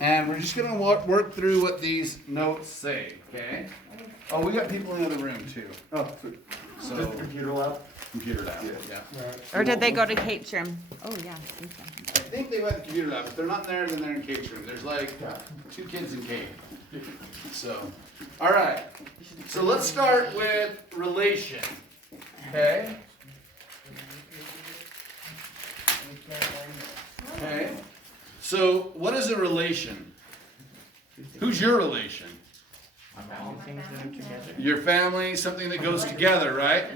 And we're just going to work through what these notes say, okay? Oh, we got people in the other room too. Oh, sweet. So, Computer lab? computer lab, yeah. Or did they go to Kate's room? Oh, yeah. I think so. I think they went to computer lab. If they're not there, then they're in Kate's room. There's like 2 kids in Kate. So, all right. So let's start with relation, okay? Okay. So what is a relation? Who's your relation? Your family, something that goes together, right?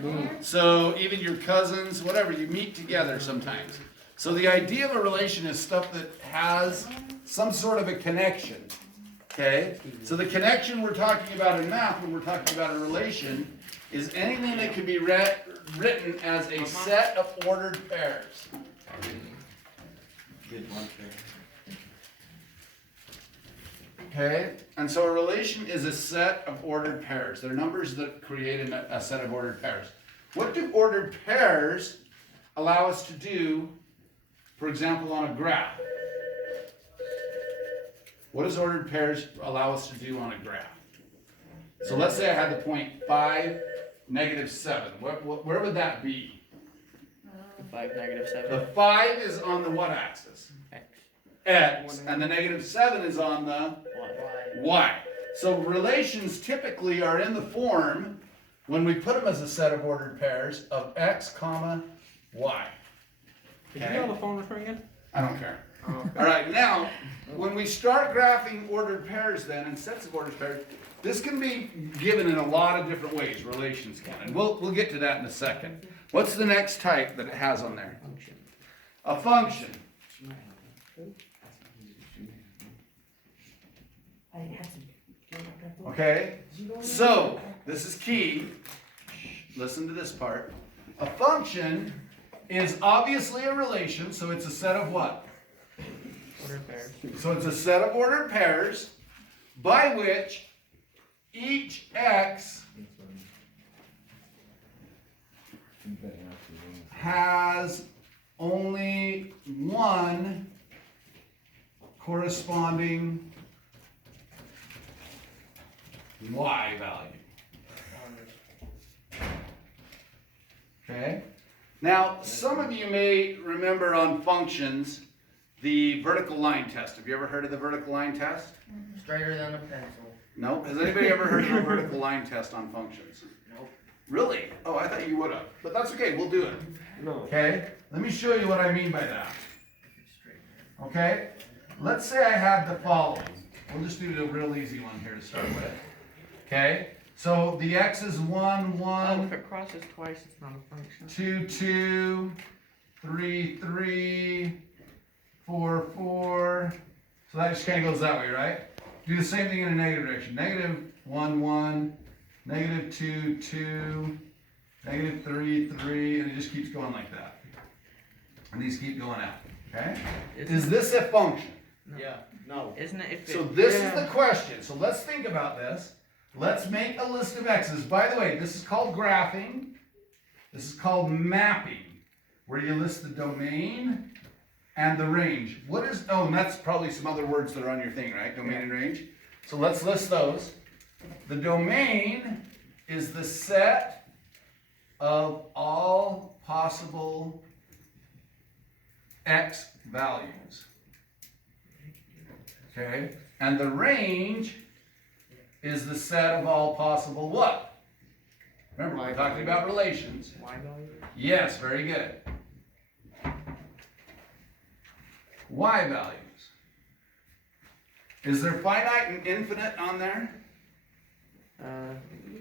So even your cousins, whatever, you meet together sometimes. So the idea of a relation is stuff that has some sort of a connection. Okay? So the connection we're talking about in math, when we're talking about a relation, is anything that can be written as a set of ordered pairs. Okay? And so a relation is a set of ordered pairs. They're numbers that create a set of ordered pairs. What do ordered pairs allow us to do, for example, on a graph? What does ordered pairs allow us to do on a graph? So let's say I had the point 5, -7. Where would that be? 5, -7. The 5 is on the what axis? X. X. And the -7 is on the Y. So relations typically are in the form, when we put them as a set of ordered pairs, of X, comma, Y. Did you know the phone was ringing? I don't care. All right, now, when we start graphing ordered pairs then, and sets of ordered pairs, this can be given in a lot of different ways, relations can, and we'll get to that in a second. What's the next type that it has on there? Function. A function. Okay, so, this is key. Listen to this part. A function is obviously a relation, so it's a set of what? Ordered pairs. So it's a set of ordered pairs by which each x has only one corresponding y value. Okay? Now, some of you may remember on functions the vertical line test. Have you ever heard of the vertical line test? Straighter than a pencil. No? Has anybody ever heard of the vertical line test on functions? Nope. Really? Oh, I thought you would have. But that's okay, we'll do it. No. Okay? Let me show you what I mean by that. Okay? Let's say I had the following. We'll just do the real easy one here to start with. Okay? So the x is 1, 1. Oh, if it crosses twice, it's not a function. 2, 2, 3, 3, 4, 4. So that just kind of goes that way, right? Do the same thing in a negative direction. -1, 1, -2, 2, -3, 3, and it just keeps going like that. And these keep going out, okay? Is this a function? Yeah. No. Isn't it if it... So this is the question. So let's think about this. Let's make a list of x's. By the way, this is called graphing. This is called mapping, where you list the domain and the range. What is, oh, and that's probably some other words that are on your thing, right? Domain and range. So let's list those. The domain is the set of all possible x values. Okay? And the range is the set of all possible what? Remember, we're talking about relations. Y value? Yes, very good. Y values. Is there finite and infinite on there?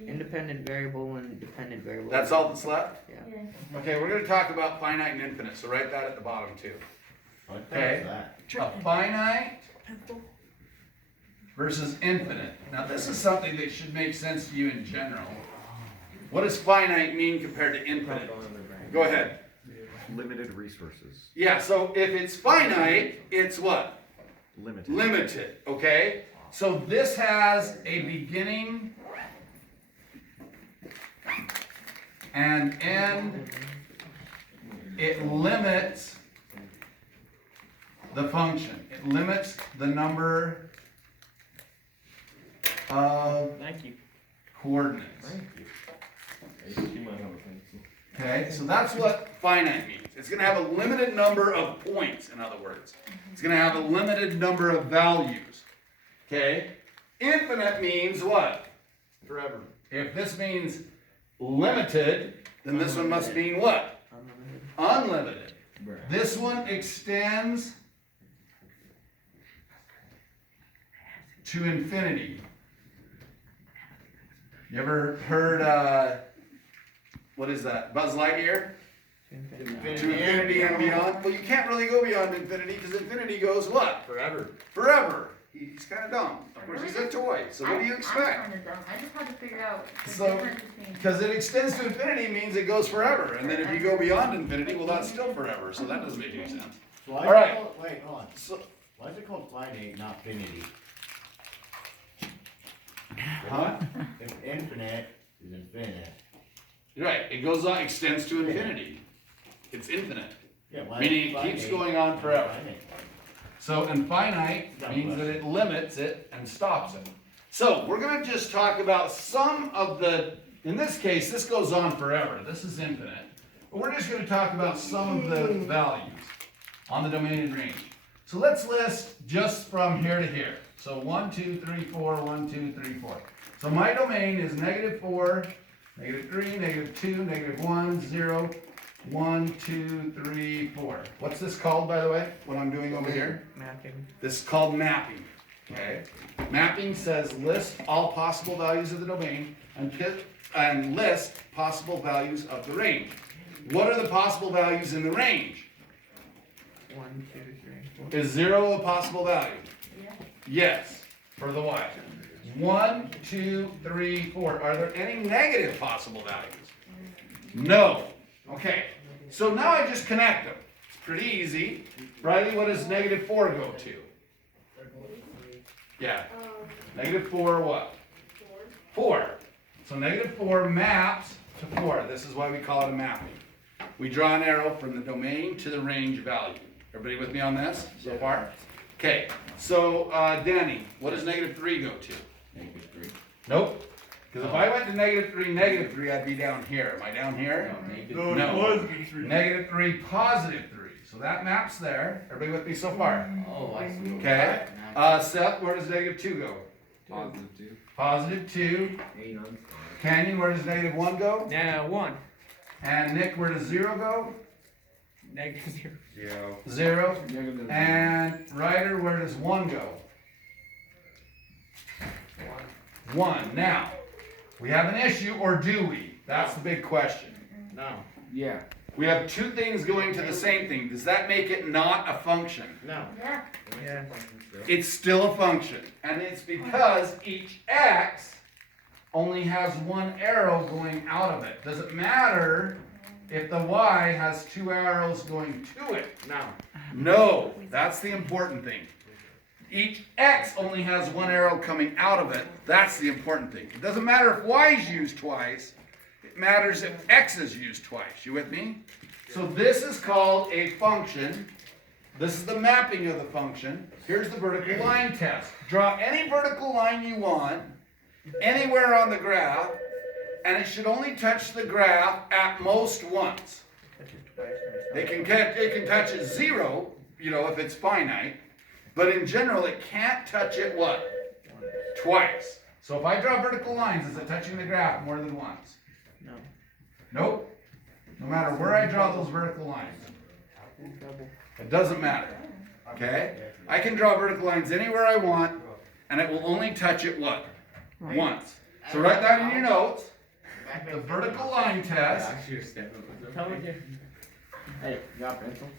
Independent variable and dependent variable. That's all that's left? Yeah. Okay, we're going to talk about finite and infinite, so write that at the bottom too. Okay. A finite versus infinite. Now this is something that should make sense to you in general. What does finite mean compared to infinite? Go ahead. Limited resources. Yeah, so if it's finite, it's what? Limited. Limited, okay? So this has a beginning and end. It limits the function. It limits the number of Thank you. coordinates. Thank you. You might have a pencil. Okay, so that's what finite means. It's gonna have a limited number of points, in other words. It's gonna have a limited number of values. Okay? Infinite means what? Forever. If this means limited, then this one must mean what? Unlimited. This one extends to infinity. You ever heard, what is that? Buzz Lightyear? To infinity and beyond? Well, you can't really go beyond infinity because infinity goes what? Forever. Forever. He's kind of dumb. Of course, he's a toy. So what do you I'm expect? kind of dumb. I just had to figure out the So- difference between. Because it extends to infinity means it goes forever. And then if you go beyond infinity, well, that's still forever. So that doesn't make any sense. So why All right. is it called, wait, hold on. So, Why is it called finite, not finity? huh? If infinite is infinite. You're right. It goes on, extends to infinity. It's infinite. Yeah, why Meaning is it keeps finite going on forever. finite? So infinite means that it limits it and stops it. So we're gonna just talk about some of the, in this case, this goes on forever. This is infinite. But we're just gonna talk about some of the values on the domain and range. So let's list just from here to here. So 1, 2, 3, 4, 1, 2, 3, 4. So my domain is -4, -3, -2, -1, 0, 1, 2, 3, 4. What's this called, by the way, what I'm doing over here? Mapping. This is called mapping, okay? Mapping says list all possible values of the domain and list possible values of the range. What are the possible values in the range? 1, 2, 3, 4. Is 0 a possible value? Yeah. Yes, for the y. 1, 2, 3, 4. Are there any negative possible values? No. Okay, so now I just connect them. It's pretty easy. Riley, what does -4 go to? Yeah. -4 what? 4. So -4 maps to 4. This is why we call it a mapping. We draw an arrow from the domain to the range value. Everybody with me on this so far? Okay, so Danny, what does -3 go to? -3. Nope. Because if I went to -3, I'd be down here. Am I down here? No, No. it was -3. -3, +3. So that map's there. Everybody with me so far? Oh, I see. Okay. Seth, where does -2 go? +2. Canyon, where does -1 go? Now, 1. And Nick, where does 0 go? -0. 0. And Ryder, where does 1 go? 1. Now, we have an issue, or do we? That's the big question. No. Yeah. We have two things going to the same thing. Does that make it not a function? No. Yeah. Yeah. It's still a function. And it's because each x only has one arrow going out of it. Does it matter if the y has 2 arrows going to it? No. No, that's the important thing. Each x only has one arrow coming out of it. That's the important thing. It doesn't matter if y is used twice. It matters if x is used twice. You with me? So this is called a function. This is the mapping of the function. Here's the vertical line test. Draw any vertical line you want, anywhere on the graph, and it should only touch the graph at most once. Touch it twice and it's It can touch it 0, if it's finite, but in general it can't touch it what? once. Twice. So if I draw vertical lines, is it touching the graph more than once? No. Nope. No matter where I draw those vertical lines. Double. It doesn't matter. Okay? I can draw vertical lines anywhere I want, and it will only touch it what? Once. So write that in your notes. The vertical line test. Tell me your. Hey, you got a pencil?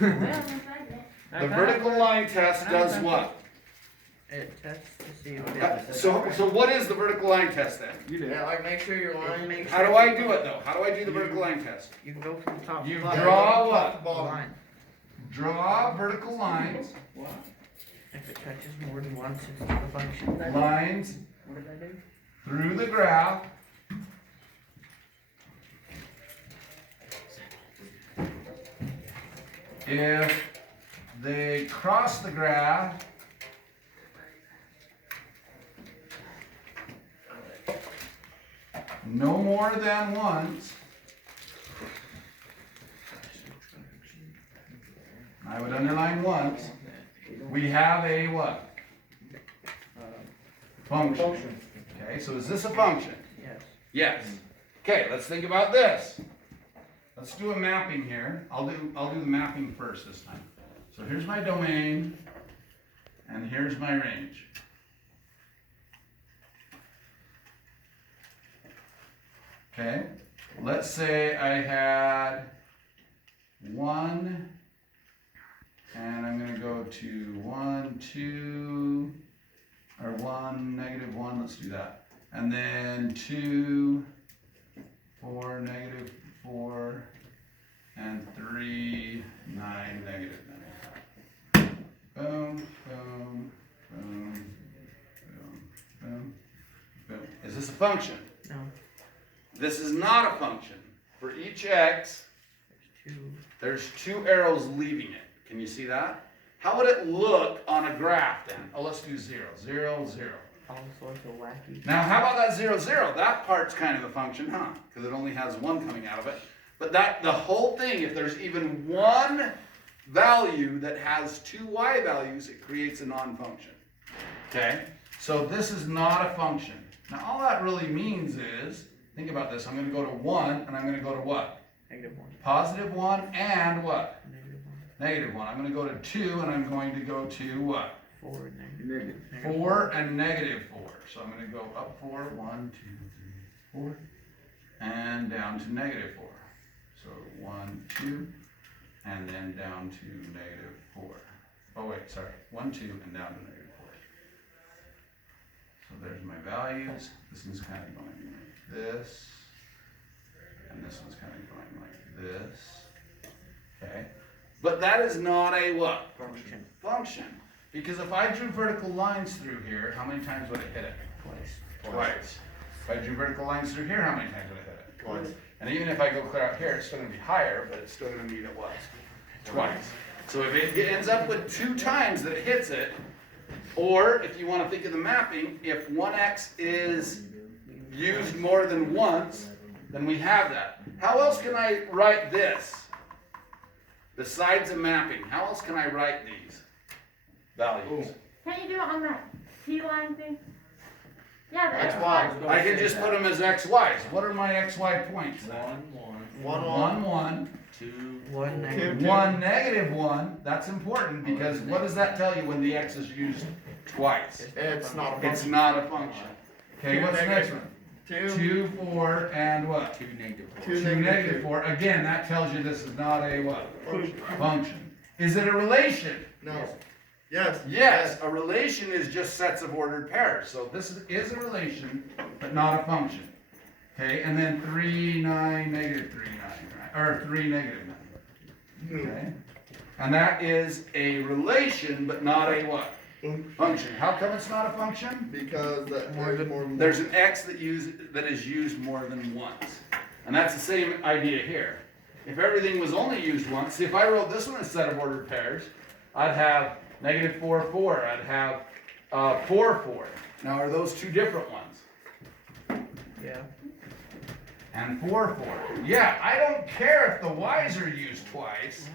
Well, inside it. The vertical line test does what? It tests to see what it is. So what is the vertical line test then? You did. Yeah, like make sure your line makes. How do I do it though? How do I do the vertical line test? You can go from the top. You to bottom. draw what? The line. Draw vertical lines. If it touches more than once, it's not a function. Lines What did I do? through the graph. If they cross the graph. No more than once. I would underline once. We have a what? Function. Okay, so is this a function? Yes. Yes. Okay, let's think about this. Let's do a mapping here. I'll do the mapping first this time. So here's my domain, and here's my range. Okay, let's say I had 1, and I'm gonna go to 1, 2, or 1, -1, let's do that. And then 2, 4, -4, and 3, 9, -9. Boom, boom, boom, boom, boom, boom. Is this a function? No. This is not a function. For each x, There's 2. there's 2 arrows leaving it. Can you see that? How would it look on a graph then? Oh, let's do 0, 0, 0. All sorts of wacky. Now, how about that 0, 0? That part's kind of a function, huh? Because it only has 1 coming out of it. But the whole thing, if there's even one value that has 2 y values, it creates a non-function. Okay? So this is not a function. Now, all that really means is, think about this. I'm going to go to 1, and I'm going to go to what? -1. Positive 1 and what? -1. Negative 1. I'm going to go to 2, and I'm going to go to what? 4, Negative. 4 and -4. So I'm going to go up 4, 1, 2, 3, 4, and down to -4. So 1, 2, and then down to -4. Oh wait, sorry. 1, 2, and down to -4. So there's my values. This one's kind of going like this, and this one's kind of going like this. Okay, but that is not a what? Function. Function. Because if I drew vertical lines through here, how many times would it hit it? Twice. Twice. If I drew vertical lines through here, how many times would it hit it? Twice. And even if I go clear out here, it's still going to be higher, but it's still going to mean it was twice. So if it ends up with 2 times that it hits it, or if you want to think of the mapping, if 1x is used more than once, then we have that. How else can I write this? Besides a mapping, how else can I write these values? Can't you do it on that T line thing? Yeah, the X, X, Y. Y. I can just put them as xy's. What are my xy points then? 1, 1, 2, 1, -2. 1, -1. That's important because what does that tell you when the x is used twice? It's not a function. It's not a function. Okay, what's the next one? 2, 4, and what? 2, -4. 2, -4. Again, that tells you this is not a what? Function. Function. Is it a relation? No. Yes. Yes, a relation is just sets of ordered pairs. So this is a relation, but not a function. Okay, and then 3, 9, -3, 9, right? Or 3, -9. Okay? And that is a relation, but not a what? Function. How come it's not a function? Because that has more than There's an x that is used more than once. And that's the same idea here. If everything was only used once, see if I wrote this one as a set of ordered pairs, I'd have -4, 4. I'd have 4, 4. Now are those 2 different ones? Yeah. And 4, 4. Yeah, I don't care if the y's are used twice.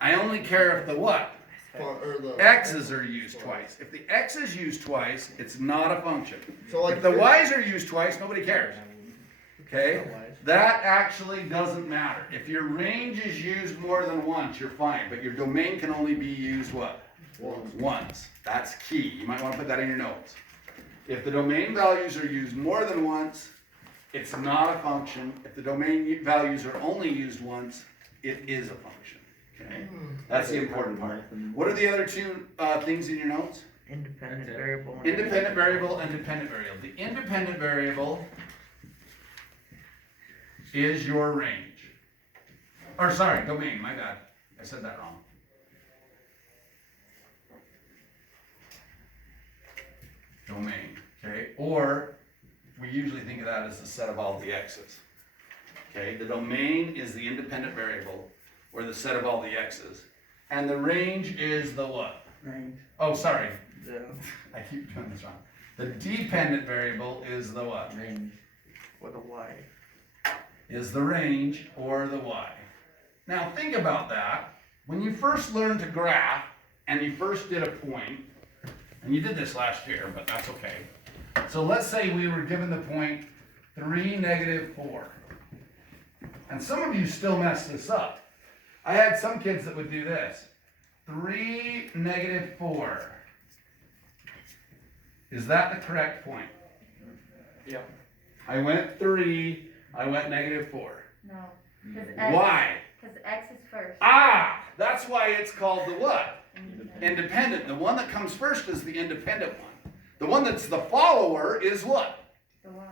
I only care if the what? or the X's are used twice. If the x is used twice, it's not a function. So like If the y's are used twice, nobody cares. Okay? That actually doesn't matter. If your range is used more than once, you're fine. But your domain can only be used what? Once. That's key. You might want to put that in your notes. If the domain values are used more than once, it's not a function. If the domain values are only used once, it is a function. Okay? That's the important part. What are the other 2 things in your notes? Independent variable. and- Independent variable and dependent variable. The independent variable is your range. Or sorry, domain, my bad. I said that wrong. Domain, okay? Or we usually think of that as the set of all the x's. Okay, the domain is the independent variable or the set of all the x's. and the range is the what? Range. Oh, sorry, The I keep doing this wrong. The dependent variable is the what? range. With a Y. Is the range or the y. Now think about that. When you first learned to graph and you first did a point, and you did this last year, but that's okay. So let's say we were given the point 3, -4. And some of you still mess this up. I had some kids that would do this. 3, -4. Is that the correct point? Yep. I went 3, I went -4. No, cause X, Why? cause X is first. Ah, that's why it's called the what? Independent. The one that comes first is the independent one. The one that's the follower is what? The one,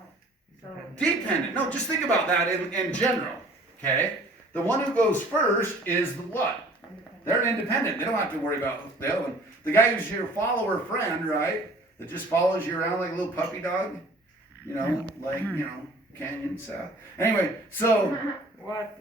so, Dependent. No, just think about that in general, okay? The one who goes first is the what? They're independent. They don't have to worry about the other one. The guy who's your follower friend, right? That just follows you around like a little puppy dog. You know, like, you know, Canyon South. Anyway, so What?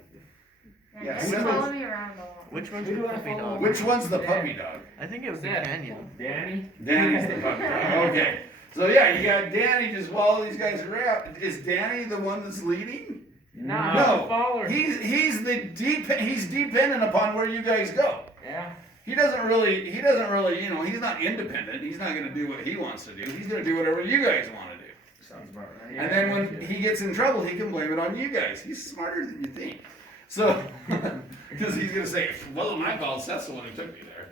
yeah, Yeah, just so- follow me around a lot. Which one's Who the do I puppy follow? dog? which one's the puppy dog? I think it was the Yeah. canyon. Danny? Danny's the puppy dog. Okay. So yeah, you got Danny just follow these guys around. Is Danny the one that's leading? No. He's dependent upon where you guys go. Yeah. He doesn't really, you know, he's not independent. He's not gonna do what he wants to do. He's gonna do whatever you guys wanna do. Sounds about right. And then when he gets in trouble, he can blame it on you guys. He's smarter than you think. So, because he's gonna say, it wasn't my fault, Seth's the one who took me there.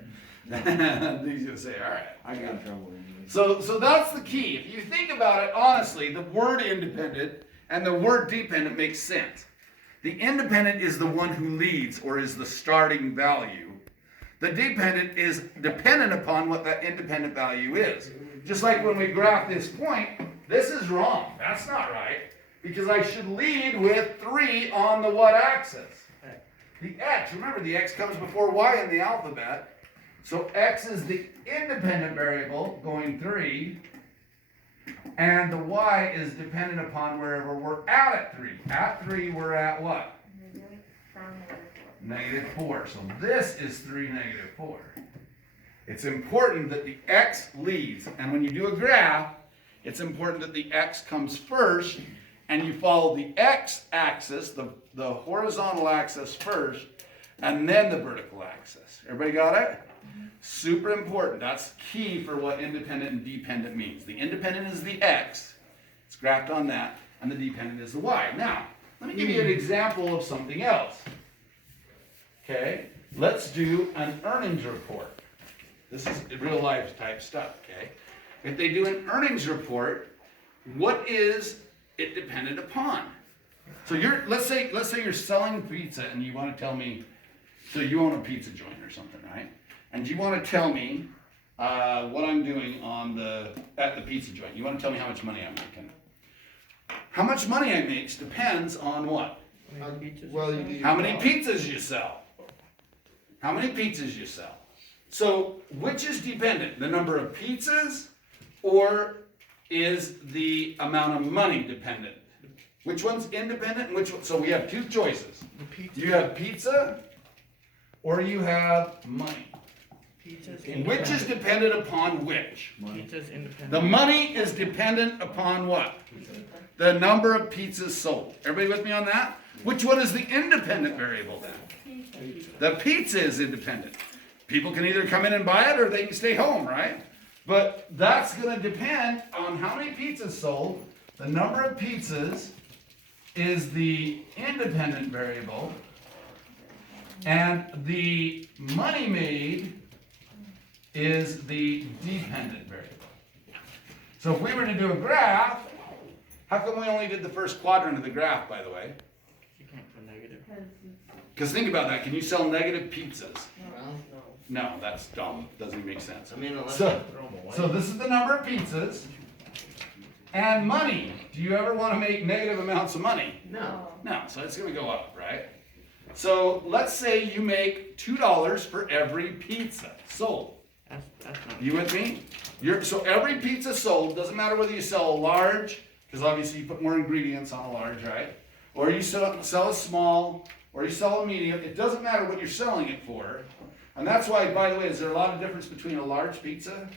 He's gonna say, all right, I got in trouble anyway. So that's the key. If you think about it honestly, the word independent and the word dependent makes sense. The independent is the one who leads or is the starting value. The dependent is dependent upon what that independent value is. Just like when we graph this point, this is wrong. That's not right. Because I should lead with 3 on the what axis? The x. Remember, the x comes before y in the alphabet. So x is the independent variable going 3. And the y is dependent upon wherever we're at 3. At 3, we're at what? -4. So this is 3, -4. It's important that the x leads. And when you do a graph, it's important that the x comes first and you follow the x-axis, the horizontal axis first, and then the vertical axis. Everybody got it? Super important. That's key for what independent and dependent means. The independent is the x. It's graphed on that. And the dependent is the y. Now, let me give you an example of something else. Okay? Let's do an earnings report. This is real life type stuff, okay? If they do an earnings report, what is it dependent upon? So let's say you're selling pizza and you want to tell me, so you own a pizza joint or something, right? And you want to tell me what I'm doing at the pizza joint. You want to tell me how much money I'm making. How much money I make depends on what? Well, you do. How many pizzas you sell. How many pizzas you sell. So which is dependent? The number of pizzas or is the amount of money dependent? Which one's independent and which one? So we have 2 choices. You have pizza or you have money. Pizza's Which is dependent upon which? Pizza's independent. The money is dependent upon what? The number of pizzas sold. Everybody with me on that? Which one is the independent variable then? The pizza is independent. People can either come in and buy it or they can stay home, right? But that's going to depend on how many pizzas sold. The number of pizzas is the independent variable. And the money made is the dependent variable. So if we were to do a graph, how come we only did the first quadrant of the graph, by the way? You can't put negative. Because think about that. Can you sell negative pizzas? Well, No, that's dumb. Doesn't even make sense. I mean, unless So- you throw them away. So this is the number of pizzas. And money. Do you ever want to make negative amounts of money? No. No, so it's going to go up, right? So let's say you make $2 for every pizza sold. That's not. You with me? So every pizza sold, doesn't matter whether you sell a large, because obviously you put more ingredients on a large, right? Or you sell a small, or you sell a medium. It doesn't matter what you're selling it for. And that's why, by the way, is there a lot of difference between a large pizza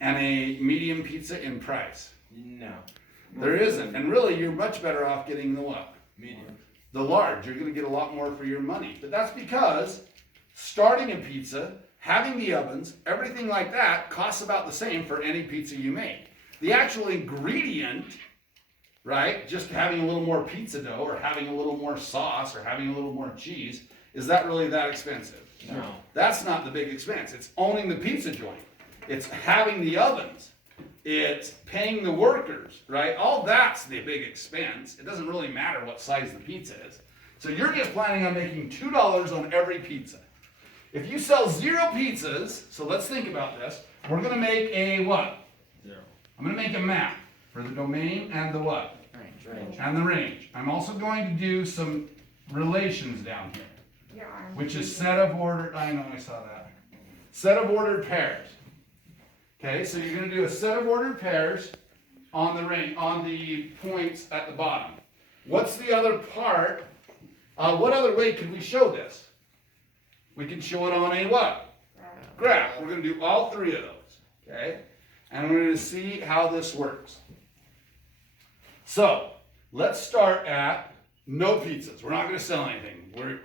and a medium pizza in price? No. There isn't, and really, you're much better off getting the what? Medium. The large. You're gonna get a lot more for your money. But that's because starting a pizza, having the ovens, everything like that costs about the same for any pizza you make. The actual ingredient, right, just having a little more pizza dough or having a little more sauce or having a little more cheese, is that really that expensive? No. That's not the big expense. It's owning the pizza joint. It's having the ovens. It's paying the workers, right? All that's the big expense. It doesn't really matter what size the pizza is. So you're just planning on making $2 on every pizza. If you sell 0 pizzas, so let's think about this. We're gonna make a what? 0. I'm gonna make a map for the domain and the what? Range. And the range. I'm also going to do some relations down here, Your arm. which is set of ordered, I know I saw that. Set of ordered pairs. Okay, so you're gonna do a set of ordered pairs on the range, on the points at the bottom. What's the other part? What other way could we show this? We can show it on a what? Graph. We're gonna do all 3 of those, okay? And we're gonna see how this works. So, let's start at no pizzas. We're not gonna sell anything. We're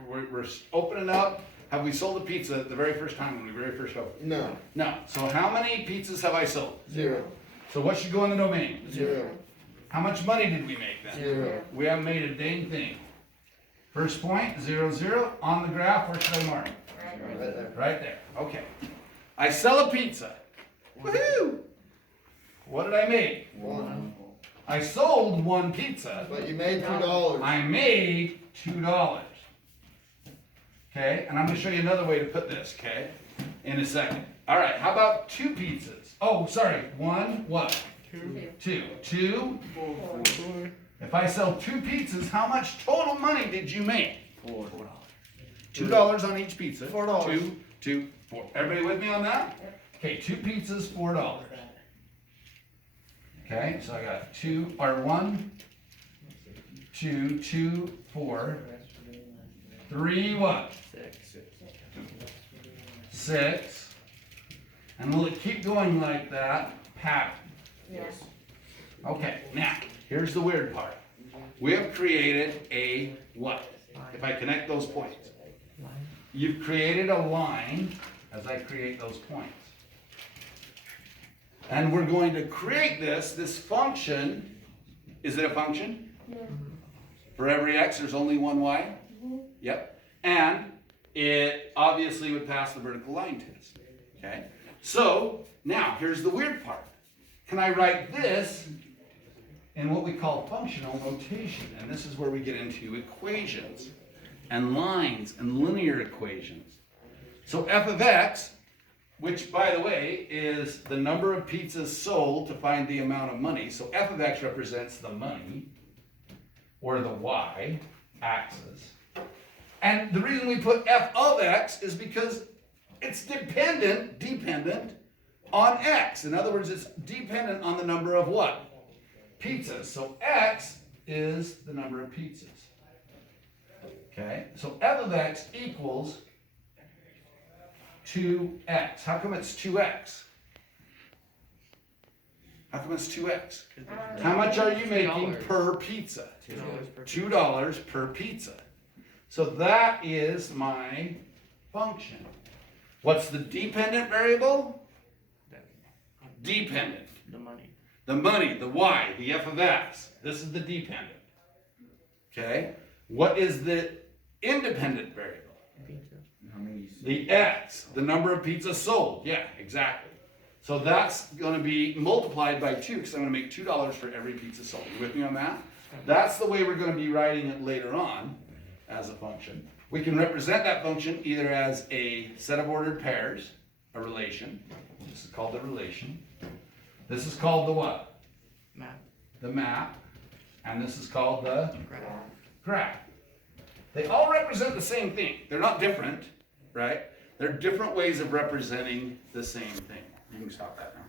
opening up. Have we sold a pizza the very first time when we very first opened? No. No. So how many pizzas have I sold? 0. So what should go in the domain? 0. How much money did we make then? 0. We haven't made a dang thing. First point, 0, 0. On the graph, where should I mark? Right there. Right there. Okay. I sell a pizza. Woohoo! What did I make? 1. I sold 1 pizza. But you made $2. I made $2. Okay, and I'm gonna show you another way to put this, okay, in a second. All right, how about 2 pizzas? Oh, sorry, 1, what? 2. 2. If I sell 2 pizzas, how much total money did you make? $4. $2 on each pizza. $4. 2, 2, 4. Everybody with me on that? Okay, 2 pizzas, $4. Okay, so I got 2, or 1, 2, 2, 4, 3, what? 6. And will it keep going like that? Pattern. Yes. Okay, now, here's the weird part. We have created a what? If I connect those points. You've created a line as I create those points. And we're going to create this function. Is it a function? Yes. For every x, there's only one y? Yep. And it obviously would pass the vertical line test. Okay? So, now, here's the weird part. Can I write this in what we call functional notation? And this is where we get into equations and lines and linear equations. So f of x, which by the way is the number of pizzas sold to find the amount of money. So f of x represents the money, or the y axis. And the reason we put f of x is because it's dependent on x. In other words, it's dependent on the number of what? Pizzas. So x is the number of pizzas. Okay, so f of x equals 2x. How come it's 2x? How come it's 2x? How much are you making per pizza? $2 per pizza. So that is my function. What's the dependent variable? Dependent. The money. The money, the y, the f of x. This is the dependent. Okay? What is the independent variable? How many you The x, the number of pizzas sold. Yeah, exactly. So that's going to be multiplied by 2 because I'm going to make $2 for every pizza sold. You with me on that? That's the way we're going to be writing it later on as a function. We can represent that function either as a set of ordered pairs, a relation. This is called the relation. This is called the what? Map. The map. And this is called the Graph. graph. They all represent the same thing. They're not different, right? They're different ways of representing the same thing. You can stop that now.